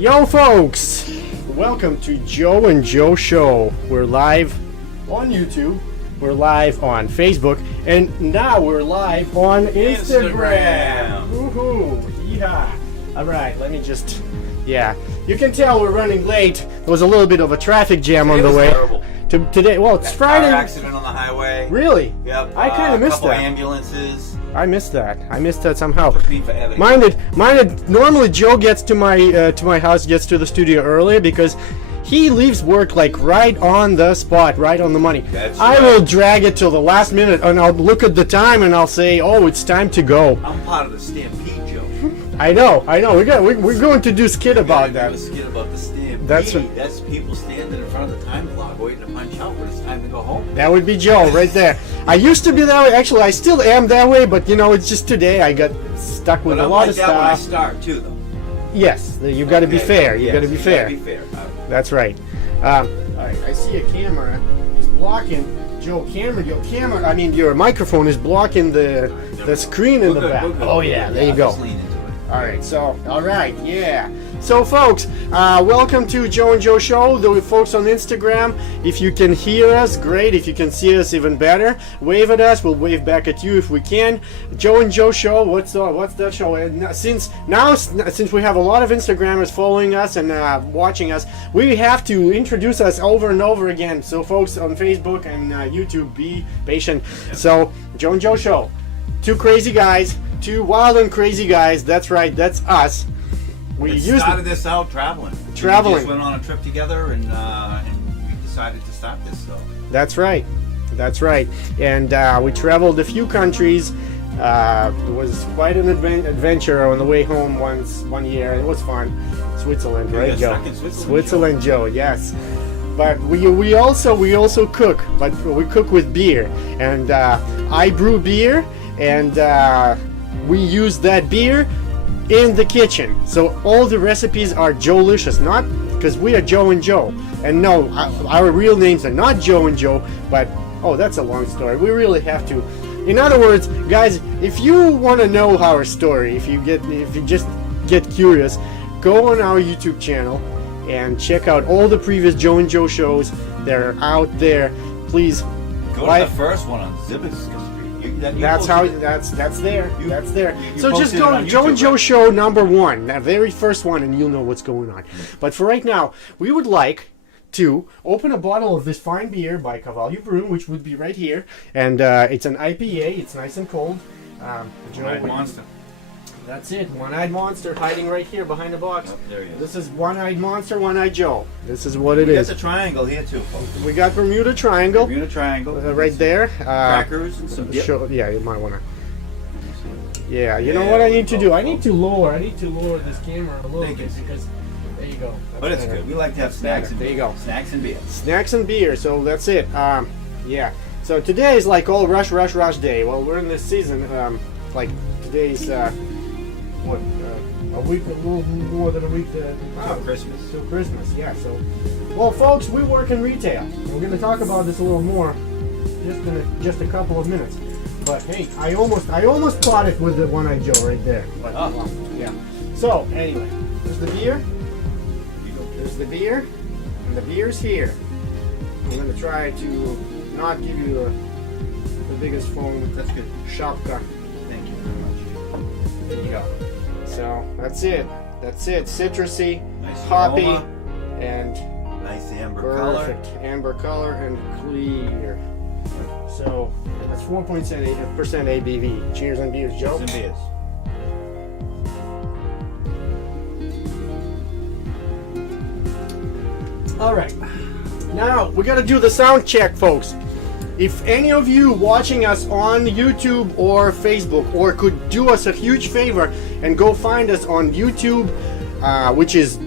Yo folks, welcome to Joe and Joe Show. We're live on YouTube, we're live on Facebook, and now we're live on Instagram. Woohoo! Yeah. Alright, let me just, you can tell we're running late. There was a little bit of a traffic jam on the way. Terrible. Today, well, it's Friday. Car accident on the highway. Really? Yep. I kind of missed couple that. Ambulances. I missed that somehow. Took me forever. Normally Joe gets to my house, gets to the studio earlier because he leaves work like right on the spot, right on the money. I will drag it till the last minute, and I'll look at the time and I'll say, "Oh, it's time to go." I'm part of the Stampede, Joe. I know. We're going to do a skit about that. Do a skit about the Stampede. That's people standing in front of the time clock waiting to punch out when it's time to go home. That would be Joe right there. I used to be that way. Actually, I still am that way, but you know, it's just today I got stuck with a lot of stuff. When I start too, though. Yes, you got to be fair. You got to be fair. That's right. All right. I see a camera is blocking Joe. Camera. I mean, your microphone is blocking the screen in the back. Oh yeah, there you go. All right. So, So, folks, welcome to Joe and Joe Show. The folks on Instagram, if you can hear us, great. If you can see us, even better. Wave at us. We'll wave back at you if we can. Joe and Joe Show. What's that show? And since we have a lot of Instagrammers following us and watching us, we have to introduce us over and over again. So, folks on Facebook and YouTube, be patient. Yep. So, Joe and Joe Show. Two crazy guys. Two wild and crazy guys. That's right. That's us. We started this out traveling. We just went on a trip together, and we decided to start this. So that's right. And we traveled a few countries. It was quite an adventure on the way home one year. It was fun. Switzerland, right, Joe? Switzerland, Joe. Yes. But we also cook, but we cook with beer, and I brew beer, and we use that beer in the kitchen. So all the recipes are Joe-licious, not because we are Joe and Joe. And no, our real names are not Joe and Joe, but that's a long story. We really have to. In other words, guys, if you want to know our story, if you just get curious, go on our YouTube channel and check out all the previous Joe and Joe shows. They're out there. Please go to the first one on Zibbis. That's there. So just go to Joe and Joe Show #1, that very first one, and you'll know what's going on. But for right now, we would like to open a bottle of this fine beer by Cavalli Brewing, which would be right here, and it's an IPA. It's nice and cold. One-Eyed Monster. That's it. One-Eyed Monster hiding right here behind the box. Oh, there he is. This is One-Eyed Monster, One-Eyed Joe. This is what it is. We got the triangle here too, folks. We got Bermuda Triangle. Right there. Crackers and some dip. You might want to. Yeah, you know what I need to do? I need to lower this camera a little bit because there you go. But it's good. We like to have snacks and beer. There you go. Snacks and beer. Snacks and beer. So that's it. So today is like all rush day. Well, we're in this season. Like today's a week, a little more than a week to Christmas. Till Christmas, yeah. So, well, folks, we work in retail. We're going to talk about this a little more, just a couple of minutes. But hey, I almost caught it with the One-Eyed Joe right there. But, yeah. So anyway, there's the beer. And the beer's here. I'm going to try to not give you the biggest phone. That's good. Shopka. Thank you very much. There you go. So that's it. Citrusy, nice hoppy, aroma. And nice amber perfect color. Amber color and clear. So that's 4.8% ABV. Cheers and beers, Joe. Cheers and beers. All right. Now we got to do the sound check, folks. If any of you watching us on YouTube or Facebook or could do us a huge favor and go find us on YouTube, which is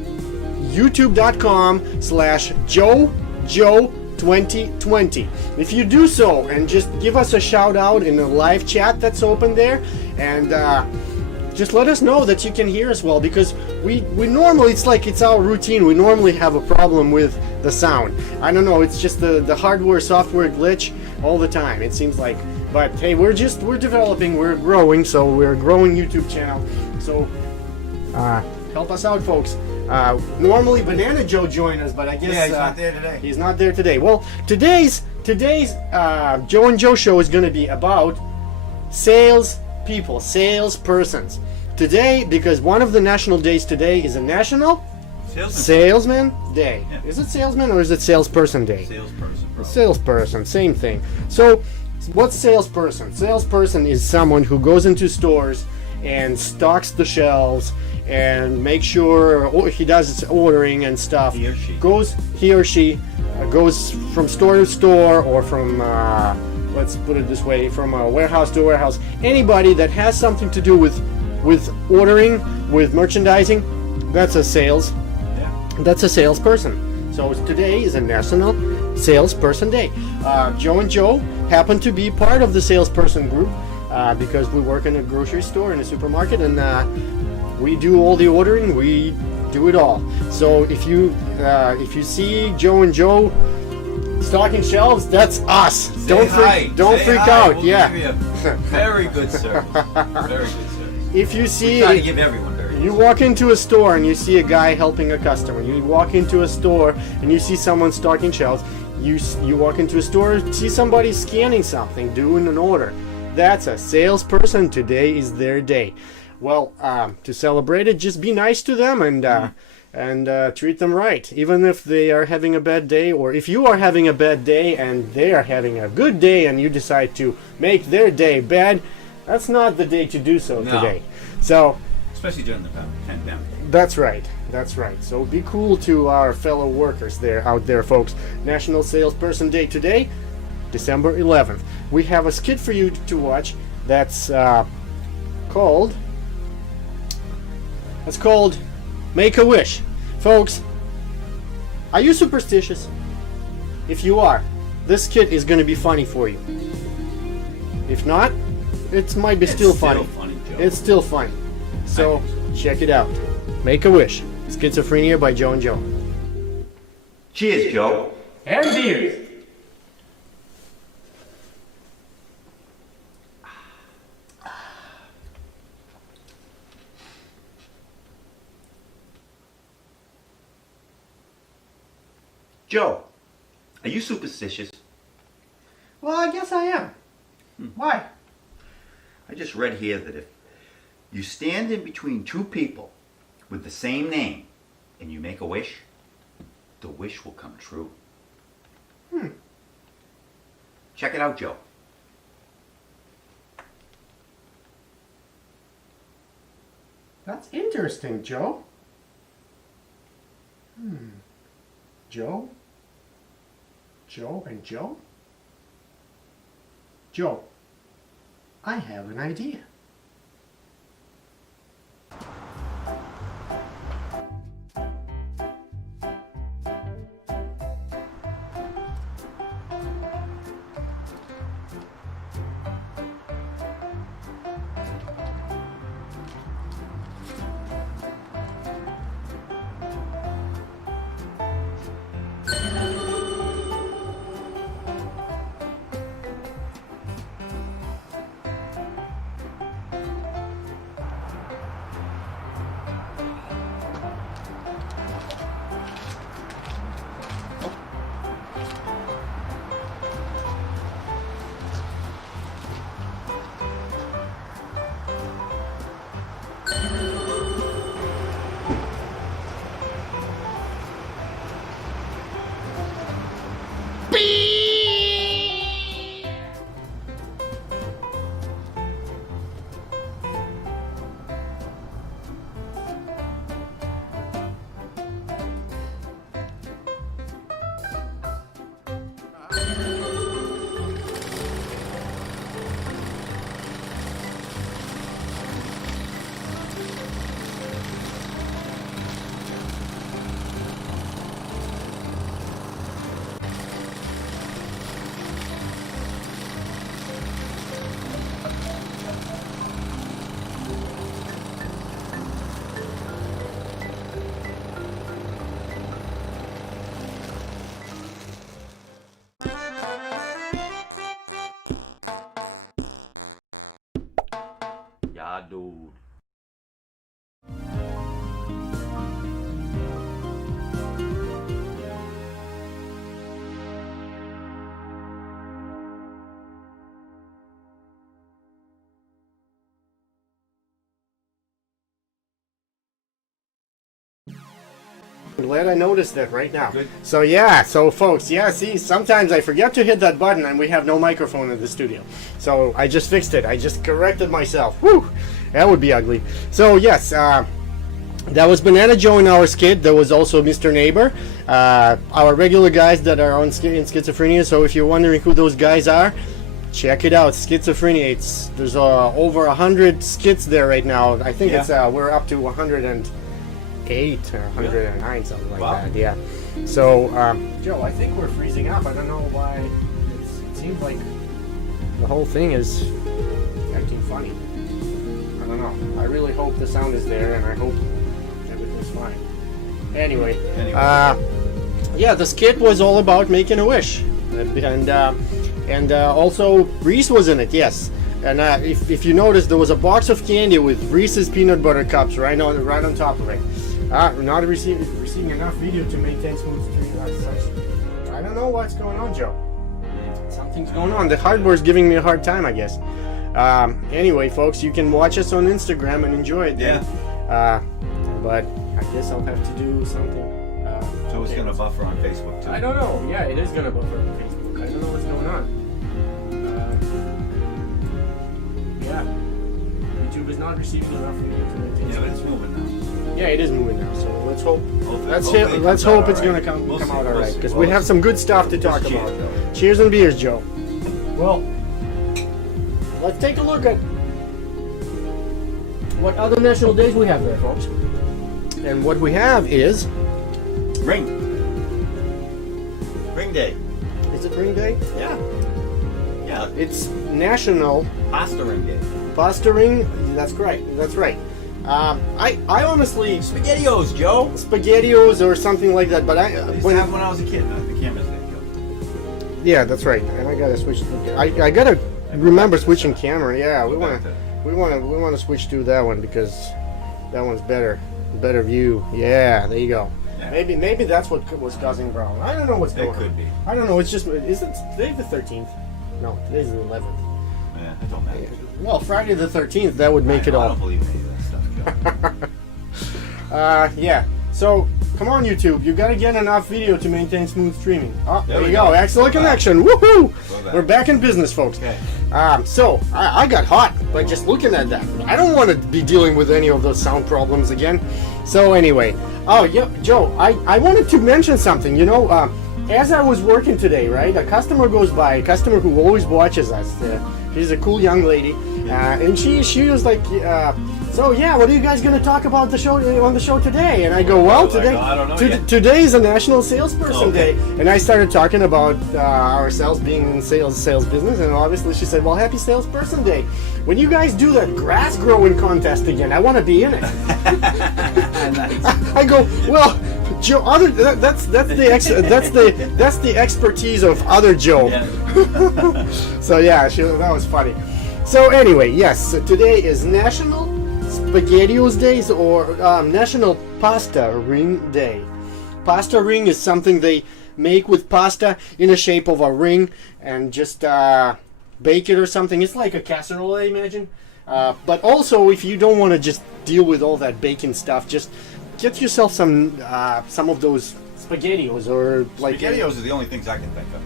youtube.com/JoeJoe2020. If you do so and just give us a shout out in the live chat that's open there, and just let us know that you can hear us well, because we normally, it's our routine, we normally have a problem with the sound. I don't know, it's just the hardware software glitch all the time, it seems like. But hey, we're developing, we're growing, so we're a growing YouTube channel. So help us out, folks. Normally Banana Joe joined us, but I guess he's not there today. He's not there today. Well, today's Joe and Joe show is going to be about sales people, salespersons. Today, because one of the national days today is a national salesman day. Yeah. Is it salesman or is it salesperson day? Salesperson. Probably. Salesperson, same thing. So, what's salesperson? Salesperson is someone who goes into stores and stocks the shelves and makes sure he does his ordering and stuff. He or she goes from store to store, or from let's put it this way, from a warehouse to warehouse. Anybody that has something to do with ordering, with merchandising, that's a sales. That's a salesperson. So today is a National Salesperson Day. Joe and Joe happen to be part of the salesperson group because we work in a grocery store, in a supermarket, and we do all the ordering. We do it all. So if you see Joe and Joe stocking shelves, that's us. Don't freak out. We'll yeah. give you a very good service. Very good service. If you see, we try to give everyone. You walk into a store and you see a guy helping a customer. You walk into a store and you see someone stocking shelves. You walk into a store, see somebody scanning something, doing an order. That's a salesperson. Today is their day. Well, to celebrate it, just be nice to them and treat them right, even if they are having a bad day, or if you are having a bad day and they are having a good day and you decide to make their day bad. That's not the day to do so today. So. Especially during the pandemic. That's right. That's right. So be cool to our fellow workers out there, folks. National Salesperson Day today, December 11th. We have a skit for you to watch that's called Make a Wish. Folks, are you superstitious? If you are, this skit is going to be funny for you. If not, it might be still funny. It's still funny. So, check it out. Make a Wish. Skits-O-Frenia by Joe and Joe. Cheers, Joe. And beers. Joe, are you superstitious? Well, I guess I am. Why? I just read here that if you stand in between two people with the same name and you make a wish, the wish will come true. Check it out, Joe. That's interesting, Joe. Joe? Joe and Joe? Joe, I have an idea. Dude. I'm glad I noticed that right now. Good. So yeah, so folks, yeah, see, sometimes I forget to hit that button and we have no microphone in the studio. So I just fixed it. I just corrected myself. Whew, that would be ugly. So yes, that was Banana Joe in our skit. There was also Mr. Neighbor, our regular guys that are on in Skits-O-Frenia. So if you're wondering who those guys are, check it out, Skits-O-Frenia. There's over 100 skits there right now. I think it's we're up to 108 or 109, something like that. Yeah. So, Joe, I think we're freezing up. I don't know why. It seems like the whole thing is acting funny. I don't know. I really hope the sound is there, and I hope everything's fine. Anyway. Yeah, the skit was all about making a wish, and also Reese was in it. Yes. And if you notice, there was a box of candy with Reese's peanut butter cups right on top of it. Not receiving enough video to maintain smooth stream. I don't know what's going on, Joe. Something's going on. The hardware's giving me a hard time, I guess. Anyway, folks, you can watch us on Instagram and enjoy it. Yeah. But I guess I'll have to do something. So it's going to buffer on Facebook too. I don't know. Yeah, it is going to buffer on Facebook. I don't know what's going on. Yeah. YouTube is not receiving enough video to maintain. Yeah, but it's moving now. Yeah, it is moving now. So let's hope. Let's Hopefully hope it's going to come out all right, because we have some good stuff to talk about. Cheers and beers, Joe. Well, let's take a look at what other national days we have there, folks. And what we have is Ring Day. Is it Ring Day? Yeah. Yeah. It's National Pasta Ring Day. Pasta Ring. That's right. That's right. I honestly SpaghettiOs, Joe. SpaghettiOs or something like that. But I used to have when I was a kid. The camera's there, Joe. Yeah, that's right. And I gotta switch. I gotta remember switching camera. Yeah, we wanna switch to that one because that one's better view. Yeah, there you go. Yeah. Maybe that's what was causing the problem. I don't know what's going on. It could be. I don't know. It's just, is it today the 13th? No, today's the 11th. Yeah, it don't matter. Well, Friday the 13th, that would make it all. I don't believe any of that stuff, Joe. Yeah. So, come on, YouTube. You gotta get enough video to maintain smooth streaming. Oh, there we you go. go. Excellent connection. Woohoo! Back. We're back in business, folks. Okay. So, I got hot by just looking at that. I don't want to be dealing with any of those sound problems again. So, anyway. Oh, yeah, Joe, I wanted to mention something. You know, as I was working today, right, a customer goes by, a customer who always watches us. She's a cool young lady, and she was like, so yeah, what are you guys going to talk about on the show today? And I go, well, today is a National Salesperson Day, and I started talking about ourselves being in sales business, and obviously she said, well, happy Salesperson Day. When you guys do that grass growing contest again, I want to be in it. I go, well, Joe, that's the expertise of other Joe. Yeah. So yeah, that was funny. So anyway, yes, so today is National SpaghettiOs Days or National Pasta Ring Day. Pasta ring is something they make with pasta in the shape of a ring and just bake it or something. It's like a casserole, I imagine. But also, if you don't want to just deal with all that baking stuff, just get yourself some of those SpaghettiOs or like. SpaghettiOs are the only things I can think of.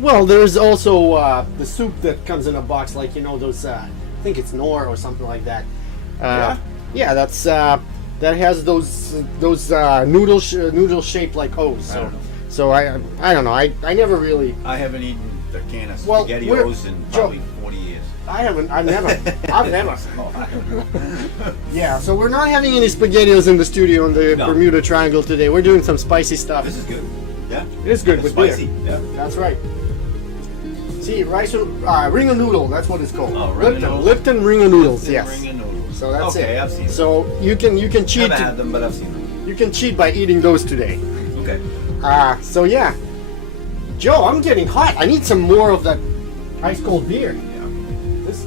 Well, there's also the soup that comes in a box, like those. I think it's Knorr or something like that. Yeah, that's that has those noodle shaped like O's. So I don't know. I never really. I haven't eaten the can of SpaghettiOs in probably 40 years. I've never. Yeah, so we're not having any SpaghettiOs in the studio in the Bermuda Triangle today. We're doing some spicy stuff. This is good. Yeah. It is good with spicy. Beer. Yeah. That's right. See, ring a noodle. That's what it's called. Oh, Lipton ring a noodles. Yes. Ring a noodles. So that's it. Okay, I've seen them. So you can cheat. Never had them, but I've seen them. You can cheat by eating those today. Okay. So yeah, Joe, I'm getting hot. I need some more of that ice cold beer. Yeah.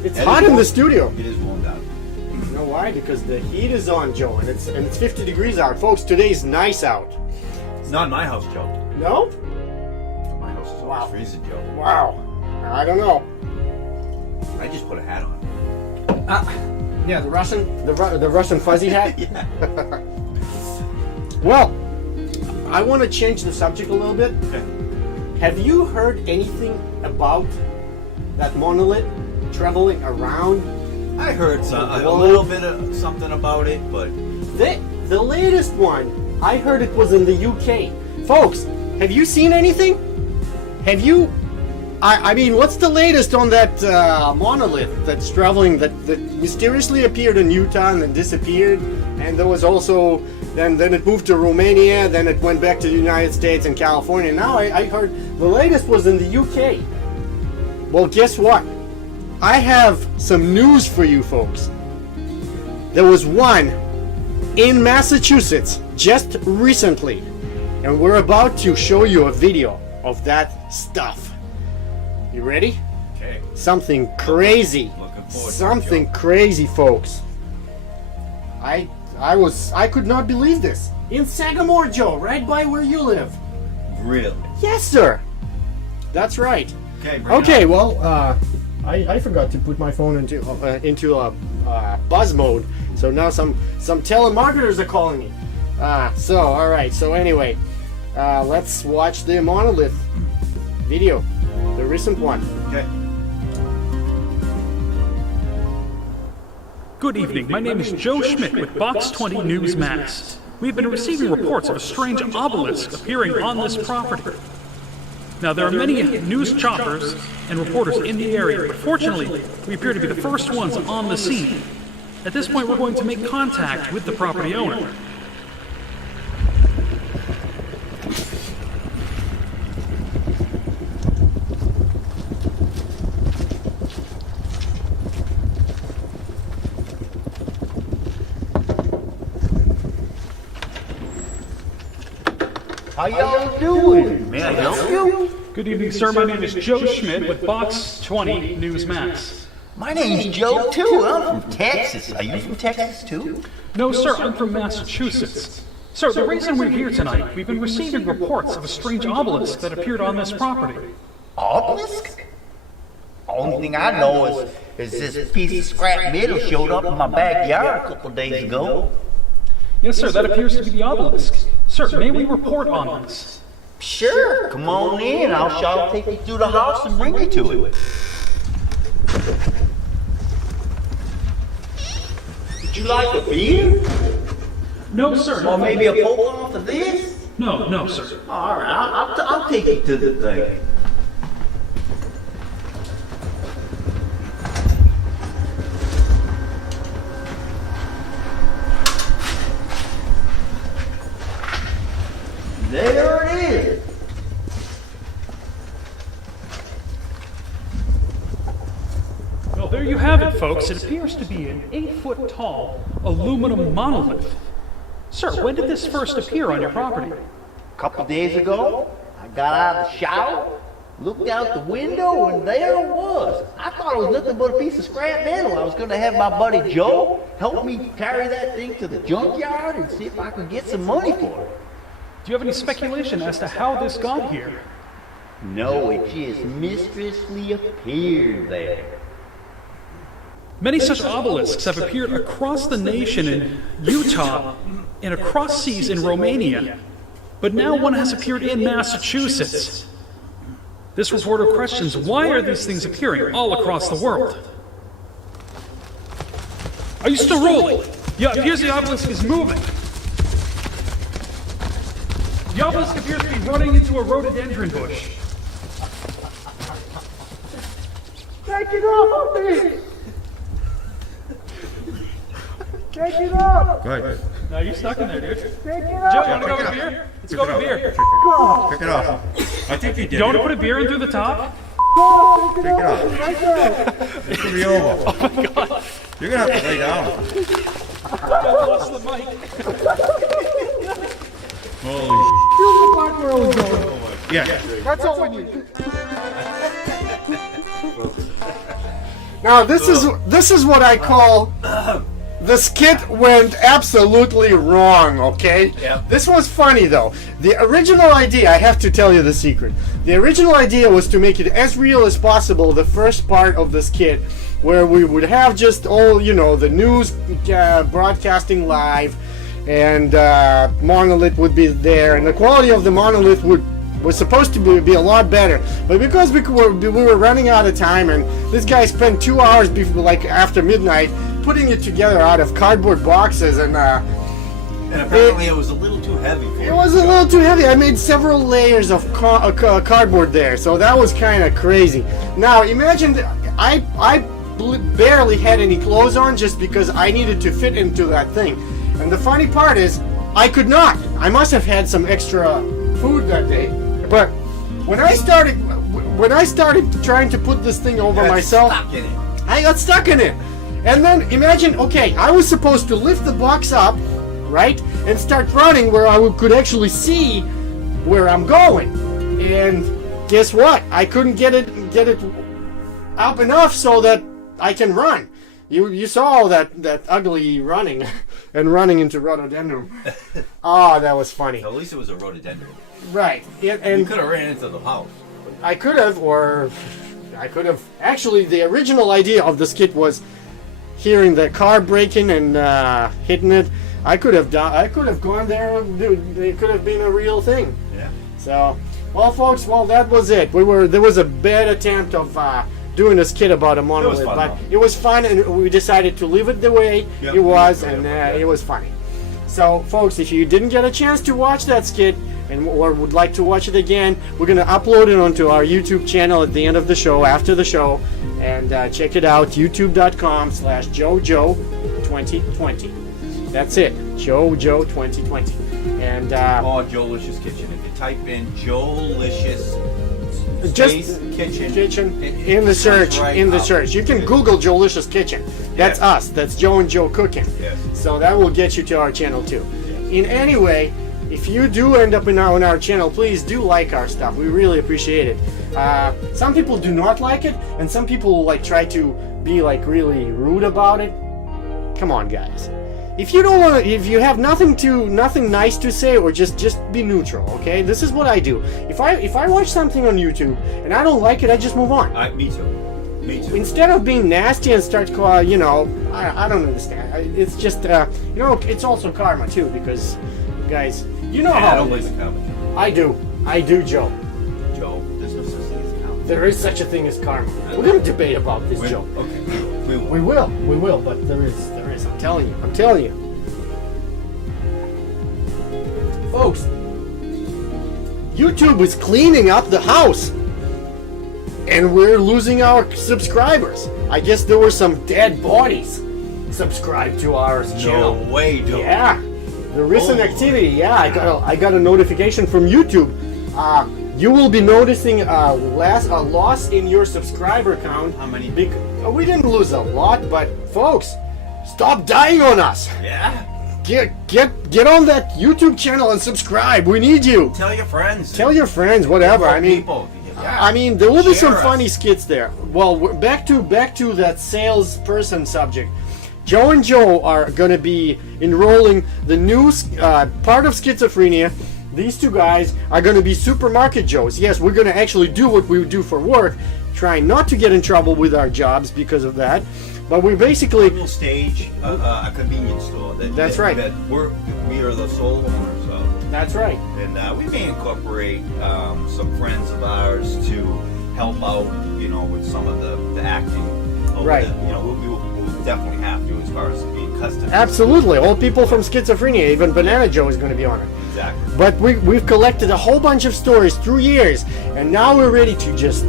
It's hot in the studio. It is warmed out. You know why? Because the heat is on, Joe, and it's 50 degrees out, folks. Today's nice out. It's not in my house, Joe. No? My house is always freezing, Joe. Wow. I don't know. I just put a hat on. Yeah, the Russian fuzzy hat. Yeah. Well, I want to change the subject a little bit. Okay. Have you heard anything about that monolith traveling around? I heard a little bit of something about it, but The latest one, I heard it was in the UK. Folks, have you seen anything? Have you? I mean, what's the latest on that monolith that's traveling, that mysteriously appeared in Utah and then disappeared? And there was also, then it moved to Romania, then it went back to the United States and California. Now I heard the latest was in the UK. Well, guess what? I have some news for you folks. There was one in Massachusetts just recently, and we're about to show you a video of that stuff. You ready? okay. Something crazy. Looking forward. Something crazy, folks. I could not believe this. In Sagamore, Joe, right by where you live. Really? Yes, sir. That's right. Okay. bring it Okay, on. well, I forgot to put my phone into buzz mode, so now some telemarketers are calling me. So all right. So anyway, let's watch the monolith video, the recent one. Okay. Good evening. My name is Joe Schmidt with Box 20 News Max. We've been receiving reports of a strange obelisk appearing on this property. Now, there are many news choppers and reporters in the area, but fortunately, we appear to be the first ones on the scene. At this point, we're going to make contact with the property owner. How y'all doing? May I help you? Good evening, sir. My name is Joe Schmidt with Box 20 News Max. My name's Joe too. I'm from Texas. Are you from Texas too? No, sir, I'm from Massachusetts. Sir, the reason we're here tonight, we've been receiving reports of a strange obelisk that appeared on this property. Obelisk? Only thing I know is this piece of scrap metal showed up in my backyard a couple days ago. Yes, sir, that appears to be the obelisk. Sir, may we report on this? Sure, come on in. I'll take you through the house and bring you to it. Would you like a beer? No, sir. Or maybe a poke off of this? No, sir. All right, I'll take you to the thing. There it is. Well, there you have it, folks. It appears to be an 8-foot-tall aluminum monolith. Sir, when did this first appear on your property? A couple days ago, I got out of the shower, looked out the window, and there it was. I thought it was nothing but a piece of scrap metal. I was going to have my buddy Joe help me carry that thing to the junkyard and see if I could get some money for it. Do you have any speculation as to how this got here? No, it just mysteriously appeared there. Many such obelisks have appeared across the nation in Utah and across seas in Romania. But now one has appeared in Massachusetts. This reporter questions, why are these things appearing all across the world? Are you still rolling? Yeah, it appears the obelisk is moving. The obelisk appears to be running into a rhododendron bush. Take it off of me! Take it off! Go ahead. No, you're stuck in there, dude. Take it off! Joe, you want to go with beer? Let's go with beer. Pick it off. I think you did. You want to put a beer in through the top? Take it off! Right there! It's gonna be over. Oh my god. You're gonna have to lay down. I lost the mic. Holy Still the part where I was going. yeah. That's all we need. Now this is what I call the skit went absolutely wrong, okay? Yeah. This was funny though. The original idea, I have to tell you the secret. The original idea was to make it as real as possible, the first part of the skit, where we would have just all, you know, the news broadcasting live, and monolith would be there, and the quality of the monolith was supposed to be a lot better, but because we were running out of time, and this guy spent 2 hours before, like after midnight, putting it together out of cardboard boxes, and apparently it was a little too heavy for it was a little too heavy. I made several layers of cardboard there, so that was kind of crazy. Now imagine I barely had any clothes on just because I needed to fit into that thing, and the funny part is I could not. I must have had some extra food that day, but when I started trying to put this thing over myself, I got stuck in it. And then imagine, okay, I was supposed to lift the box up, right, and start running where I could actually see where I'm going. And guess what? I couldn't get it up enough so that I can run. You saw that ugly running and running into rhododendron. Oh, that was funny. At least it was a rhododendron. Right. And you could have ran into the house. I could have, or I could have. Actually, the original idea of the skit was hearing the car braking and hitting it. I could have gone there. It could have been a real thing. Yeah. So, well, folks, that was it. There was a bad attempt of doing a skit about a monolith, but it was fun, and we decided to leave it the way it was, and it was funny. So, folks, if you didn't get a chance to watch that skit, or would like to watch it again, we're going to upload it onto our YouTube channel at the end of the show, after the show, and check it out, youtube.com/JoJo2020. That's it, JoJo2020. And or Joelicious Kitchen. If you type in Joelicious kitchen in the search, you can Google Joelicious Kitchen. That's us. That's Joe and Joe cooking. Yes. So that will get you to our channel too. Yes. In any way, if you do end up on our channel, please do like our stuff. We really appreciate it. Some people do not like it, and some people try to be really rude about it. Come on, guys. If you don't want, if you have nothing nice to say, or just be neutral, okay? This is what I do. If I watch something on YouTube and I don't like it, I just move on. Me too. Instead of being nasty and start, I don't understand. It's just, it's also karma too, because, guys, you know how. I don't believe in karma. I do, Joe. Joe, there's no such thing as karma. There is such a thing as karma. We're gonna debate about this, Joe. Okay. We will, but there is. I'm telling you. Folks, YouTube is cleaning up the house, and we're losing our subscribers. I guess there were some dead bodies subscribed to our channel. No way, Joe. Yeah, the recent activity. Yeah, I got a notification from YouTube. You will be noticing a loss in your subscriber count. How many? We didn't lose a lot, but folks, stop dying on us. Yeah. Get on that YouTube channel and subscribe. We need you. Tell your friends. Whatever. People. Yeah. There will be some Share us. funny skits there. Well, back to that salesperson subject. Joe and Joe are going to be enrolling the new part of Skits-O-Frenia. These two guys are going to be supermarket Joes. Yes, we're going to actually do what we do for work, trying not to get in trouble with our jobs because of that. But we basically will stage a convenience store. That's right. That we are the sole owners of. That's right. And we may incorporate some friends of ours to help out, with some of the acting. Right. We'll definitely have to, as far as being custom. Absolutely. All people from Skits-O-Frenia, even Banana Joe is going to be on it. Exactly. But we've collected a whole bunch of stories through years, and now we're ready to just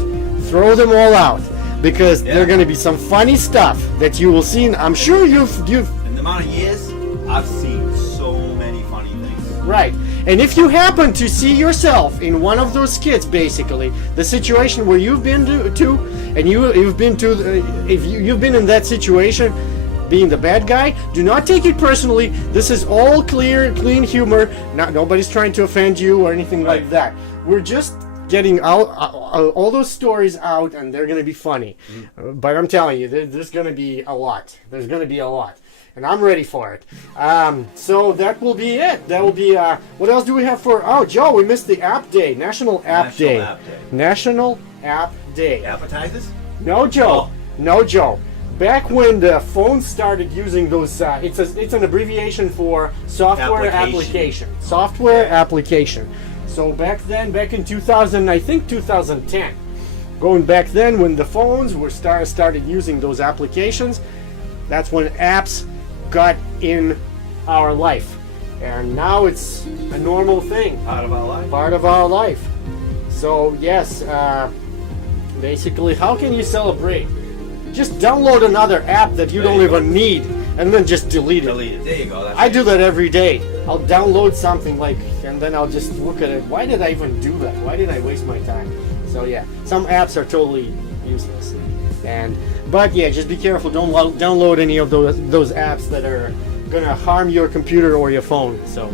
throw them all out, because there are going to be some funny stuff that you will see. I'm sure you've in the amount of years, I've seen so many funny things. Right. And if you happen to see yourself in one of those skits, basically the situation where you've been to and you've been if you've been in that situation, being the bad guy, do not take it personally. This is all clean humor. Nobody's trying to offend you or anything like that. We're just getting out all those stories out, and they're going to be funny. But I'm telling you, there's going to be a lot. There's going to be a lot. And I'm ready for it. So that will be it. That will be, what else do we have for, Joe, we missed the App Day. National App Day. National App Day. Appetizers? No, Joe. Oh. No, Joe. back when the phones started using those, it's an abbreviation for software application. Software application. So back then, back in 2000, I think 2010, going back then when the phones were started using those applications, that's when apps got in our life. And now it's a normal thing. Part of our life. Part of our life. So yes, basically, how can you celebrate? Just download another app that you don't even need, and then just delete it. Delete it. There you go. I do that every day. I'll download something and then I'll just look at it. Why did I even do that? Why did I waste my time? So yeah, some apps are totally useless. But yeah, just be careful. Don't download any of those apps that are gonna harm your computer or your phone. So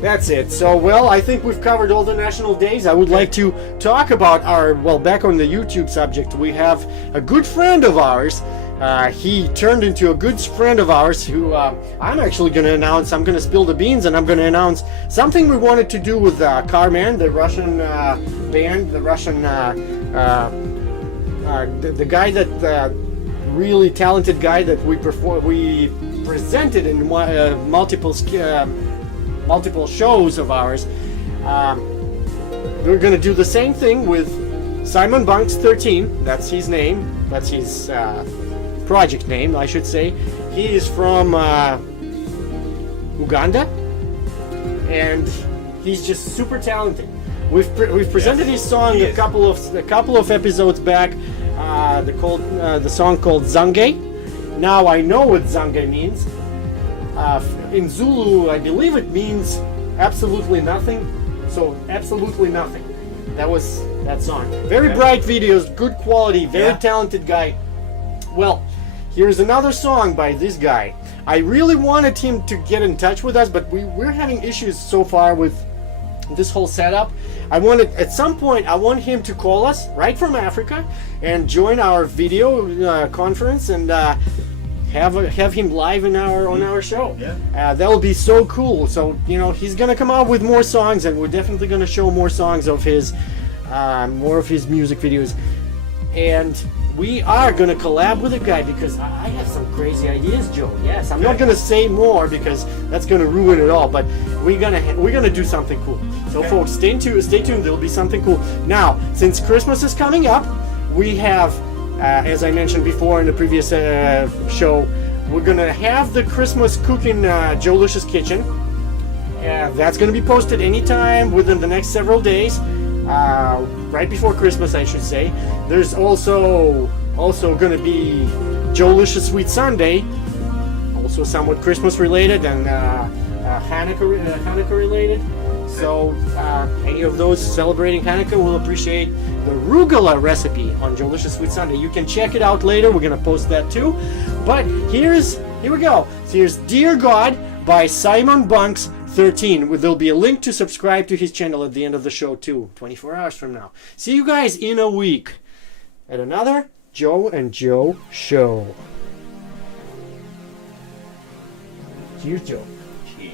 that's it. So, well, I think we've covered all the national days. I would like to talk about back on the YouTube subject, we have a good friend of ours. He turned into a good friend of ours who I'm actually going to announce. I'm going to spill the beans and I'm going to announce something we wanted to do with Carman, the Russian band, the Russian, the guy that, really talented guy that we presented in multiple shows of ours. We're going to do the same thing with Simon Bunks 13. That's his name. That's his project name, I should say. He is from Uganda, and he's just super talented. We've presented his song a couple of episodes back. The song called Zange. Now I know what Zange means. In Zulu, I believe it means absolutely nothing. So, absolutely nothing. That was that song. Very bright videos, good quality, very talented guy. Well, here's another song by this guy. I really wanted him to get in touch with us, but we're having issues so far with this whole setup. At some point, I want him to call us right from Africa and join our video conference and have him live on our show. That will be so cool. So he's gonna come out with more songs, and we're definitely gonna show more songs of his, more of his music videos, and we are gonna collab with a guy because I have some crazy ideas, Joe. Yes, I'm not gonna say more because that's gonna ruin it all. But we're gonna do something cool. So folks, stay tuned. There'll be something cool. Now, since Christmas is coming up, we have. As I mentioned before in the previous show, we're gonna have the Christmas cooking Joe Lucia's Kitchen. That's gonna be posted anytime within the next several days, right before Christmas, I should say. There's also gonna be Joe Lucia's Sweet Sunday, also somewhat Christmas related and Hanukkah related. So any of those celebrating Hanukkah will appreciate the Rugula recipe on Delicious Sweet Sunday. You can check it out later. We're going to post that too. But here we go. So here's Dear God by Simon Bunks 13. There'll be a link to subscribe to his channel at the end of the show too, 24 hours from now. See you guys in a week at another Joe and Joe show. Cheers, Joe. Cheers.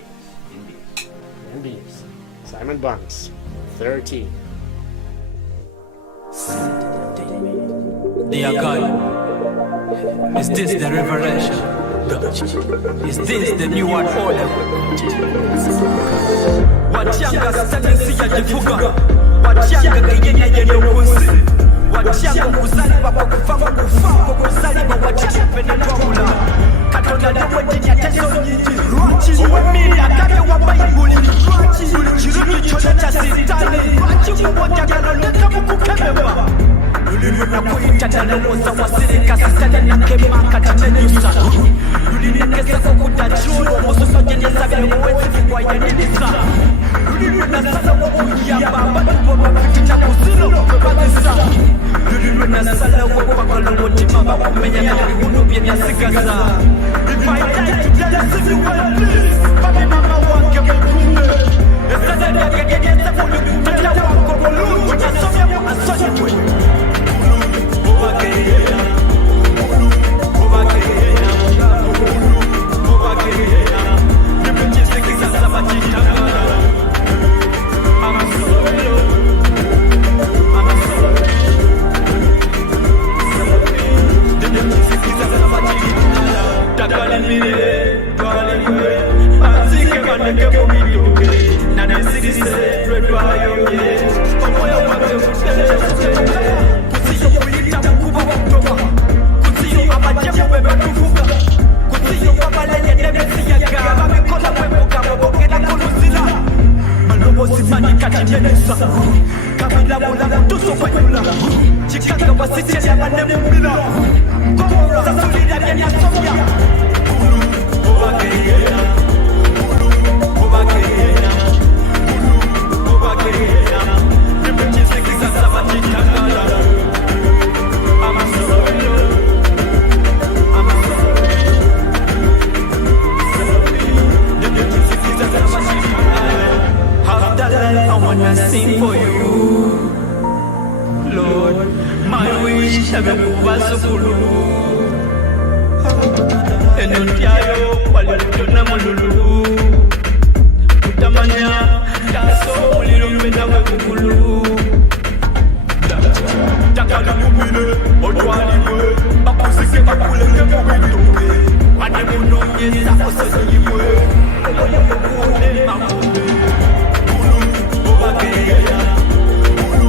Indeed. Simon Bunks, 13. Dear God, is this the revelation? Is this the new world order? Wachanga satansi ya jifuga, wachanga kiyenya yeno kunsi, wachanga kuzaliba kwa kufa kwa kuzaliba wachanga pena twabula. Katonda lewe tinya teso nyingi, ruachi uwe mili akake wa baibuli, ruachi ulichiruki chole cha sitani, ruachi umoja galoleka mukukemewa. Lulinu na kuita talemoza wasirika sitani na kema katine nyusa. Lulinu kesa kukuta chulo, mosu sojeni sabi mwezi kwa yanilisa. Lulinu na sala wakuyamba, badu kwa fitina kusilo kubadisa. Lulinu na sala wakakolo motima wakumenya na mihudu vya sigasa. If I die today, let's see you well, please. Baby mama wange mkume. Esada nage gegeza kuli kutela wako mulu. Wajasomya wa asonye kwe. Obakeya. Obakeya. Obakeya. Nimechize kisa sabati tangana. I'm sorry. I'm sorry. Nimechize kisa sabati. Sing for you, Lord. My wish have a move enontiayo walutona mululu utamanya taso muliro mbena wekukulu takalumumile otwaliwe bakuzike bakulenge mubituke wanemunonyeza ososiyiwe oyokukuone makume ulu obakeya ulu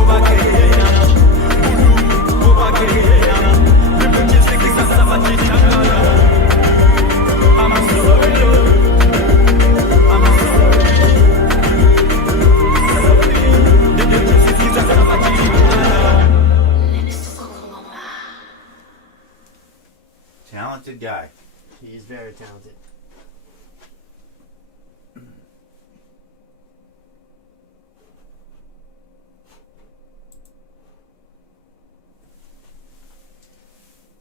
obakeya ulu obakeya nimechizikisa sabatitangala. Talented guy. He's very talented.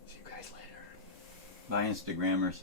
See you guys later. Bye, Instagrammers.